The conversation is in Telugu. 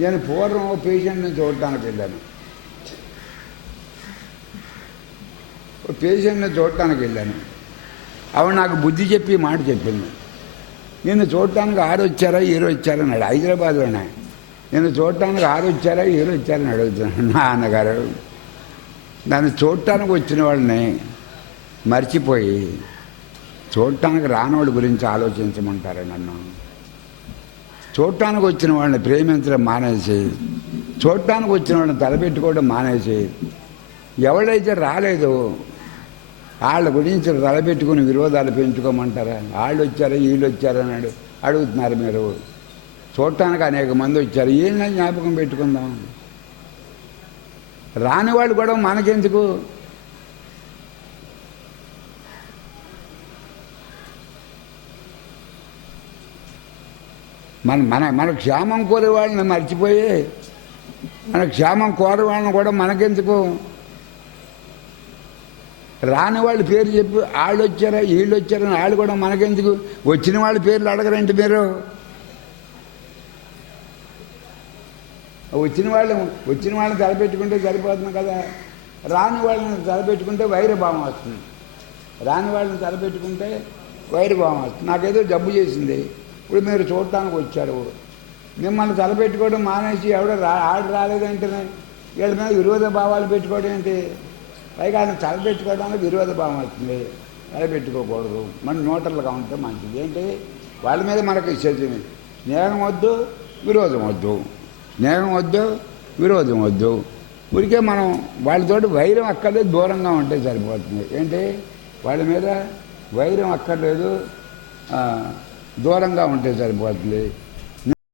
నేను పూర్వం ఓ పేషెంట్ని చూడటానికి వెళ్ళాను. ఓ పేషెంట్ని చూడటానికి వెళ్ళాను. ఆవిడ నాకు బుద్ధి చెప్పి మాట చెప్పింది. నిన్ను చూడటానికి ఆరు వచ్చారా హీరో వచ్చారా అన్నాడు హైదరాబాద్లోనే. నిన్ను చూడటానికి ఆరు వచ్చారా హీరో వచ్చారని అడుగుతున్నాను. నాన్నగారు నన్ను చూడటానికి వచ్చిన వాళ్ళని మర్చిపోయి చూడటానికి రానోడి గురించి ఆలోచించమంటారు నన్ను? చూడటానికి వచ్చిన వాళ్ళని ప్రేమించడం మానేసి చూడటానికి వచ్చిన వాళ్ళని తలపెట్టుకోవడం మానేసి ఎవడైతే రాలేదో వాళ్ళ గురించి తలపెట్టుకుని విరోధాలు పెంచుకోమంటారా? వాళ్ళు వచ్చారా వీళ్ళు వచ్చారన్నాడు అడుగుతున్నారు మీరు. చూడటానికి అనేక మంది వచ్చారు. ఏం జ్ఞాపకం పెట్టుకుందాం. రాని వాళ్ళు కూడా మనకెందుకు? మన మన మన క్షేమం కోరే వాళ్ళని మర్చిపోయి మన క్షేమం కోరే వాళ్ళని కూడా మనకెందుకు? రాని వాళ్ళ పేరు చెప్పి వాళ్ళు వచ్చారా వీళ్ళు వచ్చారని వాళ్ళు కూడా మనకెందుకు? వచ్చిన వాళ్ళ పేర్లు అడగరండి మీరు. వచ్చిన వాళ్ళు వచ్చిన వాళ్ళని తలపెట్టుకుంటే సరిపోతుంది కదా. రాని వాళ్ళని తలపెట్టుకుంటే వైరభావం వస్తుంది. రాని వాళ్ళని తలపెట్టుకుంటే వైరభావం వస్తుంది. నాకేదో డబ్బు చేసింది. ఇప్పుడు మీరు చూడటానికి వచ్చారు. మిమ్మల్ని తలపెట్టుకోవడం మానేసి ఎవడో రా ఆడు రాలేదంటేనే వీళ్ళ మీద విరోధ భావాలు పెట్టుకోవడం ఏంటి? పైగా ఆయన తలపెట్టుకోవడానికి విరోధ భావం వస్తుంది. తలపెట్టుకోకూడదు. మన న్యూట్రల్గా ఉంటే మంచిది. ఏంటి? వాళ్ళ మీద మనకి చర్చని స్నేహం వద్దు విరోధం వద్దు. స్నేహం వద్దు విరోధం వద్దు. ఊరికే మనం వాళ్ళతోటి వైరం అక్కర్లేదు దూరంగా ఉంటే సరిపోతుంది. ఏంటి? వాళ్ళ మీద వైరం అక్కర్లేదు. దూరంగా ఉంటే సరిపోతుంది